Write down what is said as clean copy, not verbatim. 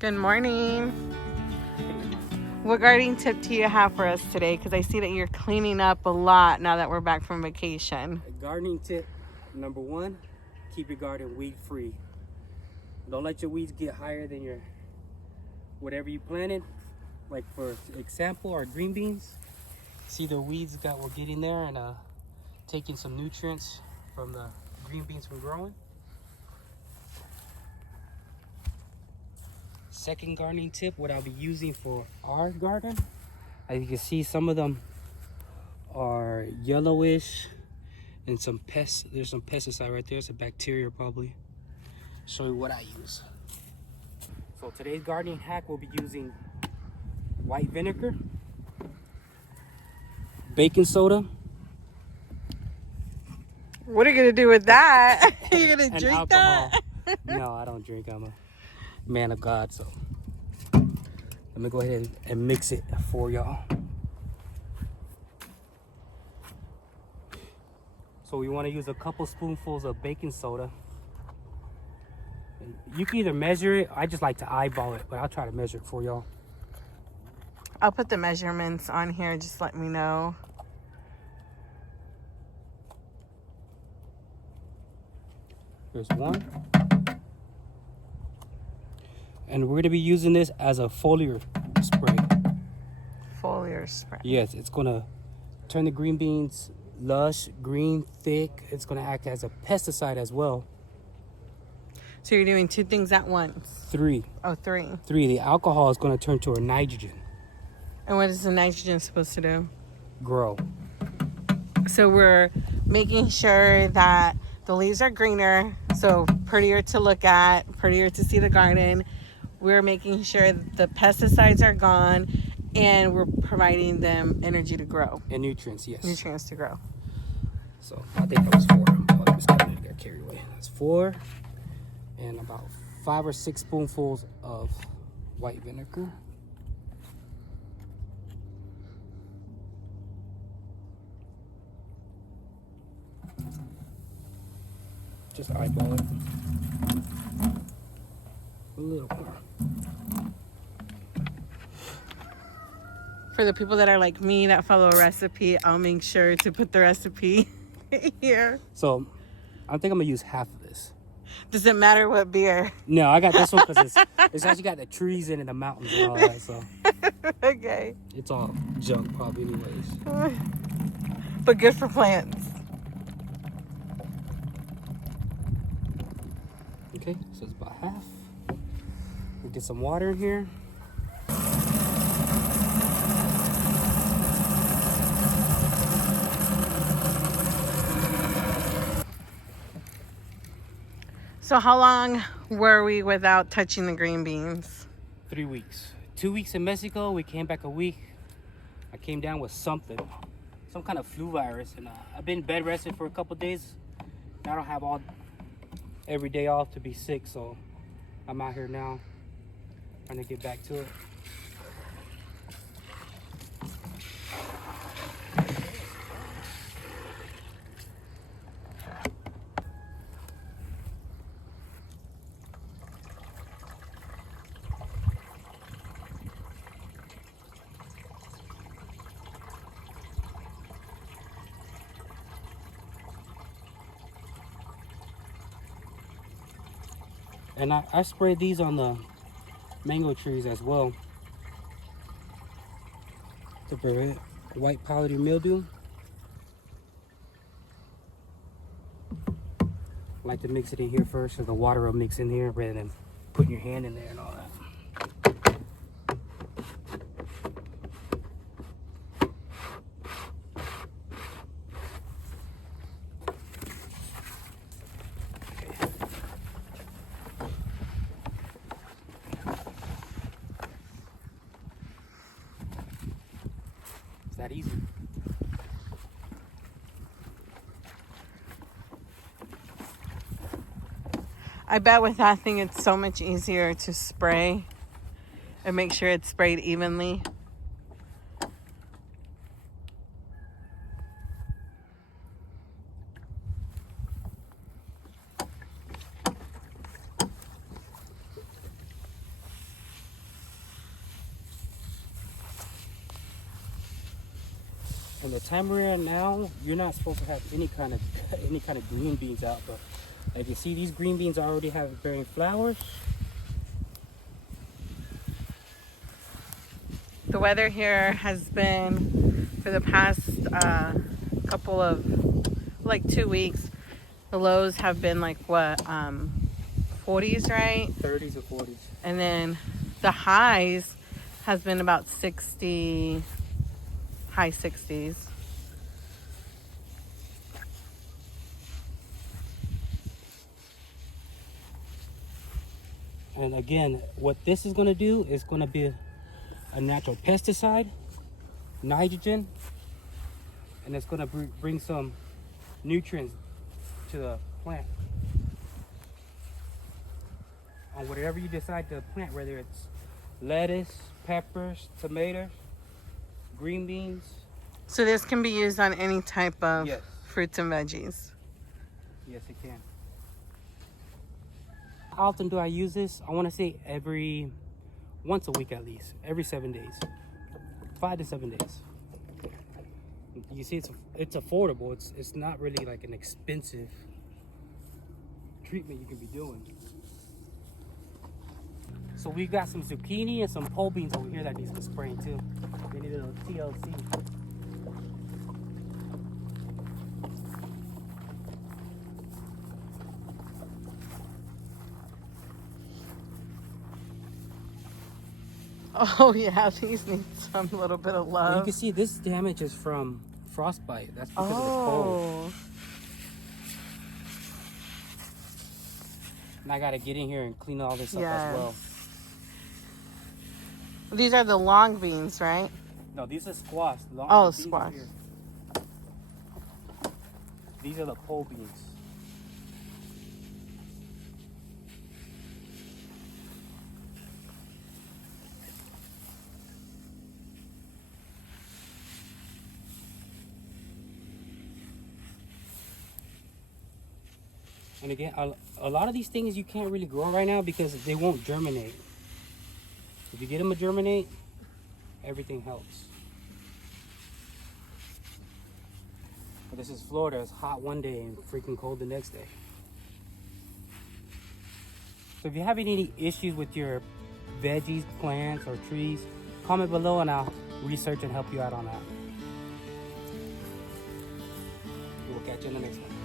Good morning. What gardening tip do you have for us today? Because I see that you're cleaning up a lot now that we're back from vacation. Gardening tip number one, keep your garden weed free. Don't let your weeds get higher than your whatever you planted. Like for example, our green beans. See the weeds that we're getting there and taking some nutrients from the green beans from growing. Second gardening tip, what I'll be using for our garden. As you can see, some of them are yellowish and some pests. There's some pesticide right there. It's a bacteria probably. Show you what I use. So today's gardening hack, we'll be using white vinegar, baking soda. What are you going to do with that? You're going to drink alcohol. that? No, I don't drink. I'm a man of God, so let me go ahead and mix it for y'all. So we want to use a couple spoonfuls of baking soda. You can either measure it. I just like to eyeball it, but I'll try to measure it for y'all. I'll put the measurements on here. Just let me know. There's one. And we're going to be using this as a foliar spray. Foliar spray. Yes, it's going to turn the green beans lush, green, thick. It's going to act as a pesticide as well. So you're doing two things at once? Three. Oh, three. Three. The alcohol is going to turn to a nitrogen. And what is the nitrogen supposed to do? Grow. So we're making sure that the leaves are greener, so prettier to look at, prettier to see the garden. We're making sure the pesticides are gone, and we're providing them energy to grow. And nutrients, yes. Nutrients to grow. So I think that was 4. I was going to get carried away. That's 4. And about 5 or 6 spoonfuls of white vinegar. Just eyeball it. A little more. For the people that are like me that follow a recipe, I'll make sure to put the recipe here. So I think I'm going to use half of this. Does it matter what beer? No, I got this one because it's actually got the trees in it, the mountains and all that. So Okay. it's all junk probably anyways. But good for plants. Okay, so it's about half. We'll get some water in here. So how long were we without touching the green beans? 3 weeks. 2 weeks in Mexico. We came back a week. I came down with something, some kind of flu virus, and I've been bed rested for a couple days. I don't have every day off to be sick, so I'm out here now trying to get back to it. And I sprayed these on the mango trees as well to prevent white powdery mildew. I like to mix it in here first so the water will mix in here rather than putting your hand in there and all that. That easy. I bet with that thing it's so much easier to spray and make sure it's sprayed evenly. And the time we're in now, you're not supposed to have any kind of green beans out, but like you see, these green beans already have bearing flowers. The weather here has been, for the past couple of, like 2 weeks, the lows have been like what, 40s, right? 30s or 40s. And then the highs has been about 60, high 60s. And again, what this is going to do is going to be a natural pesticide, nitrogen, and it's going to bring some nutrients to the plant. On whatever you decide to plant, whether it's lettuce, peppers, tomatoes, green beans. So this can be used on any type of Yes. fruits and veggies. Yes, it can. How often do I use this? I want to say once a week at least, every 7 days, 5 to 7 days. You see, it's affordable. It's not really like an expensive treatment you can be doing. So we got some zucchini and some pole beans over here that needs to spray too. They need a little TLC. Oh yeah, these need some little bit of Well, you love. can see this damage is from frostbite. That's because of the cold. And I gotta get in here and clean all this up as well. These are the long beans, right? No, these are squash. Oh, Beans squash. here. These are the pole beans. And again, a lot of these things you can't really grow right now because they won't germinate. If you get them to germinate, everything helps. But this is Florida. It's hot one day and freaking cold the next day. So if you have any issues with your veggies, plants, or trees, comment below and I'll research and help you out on that. We'll catch you in the next one.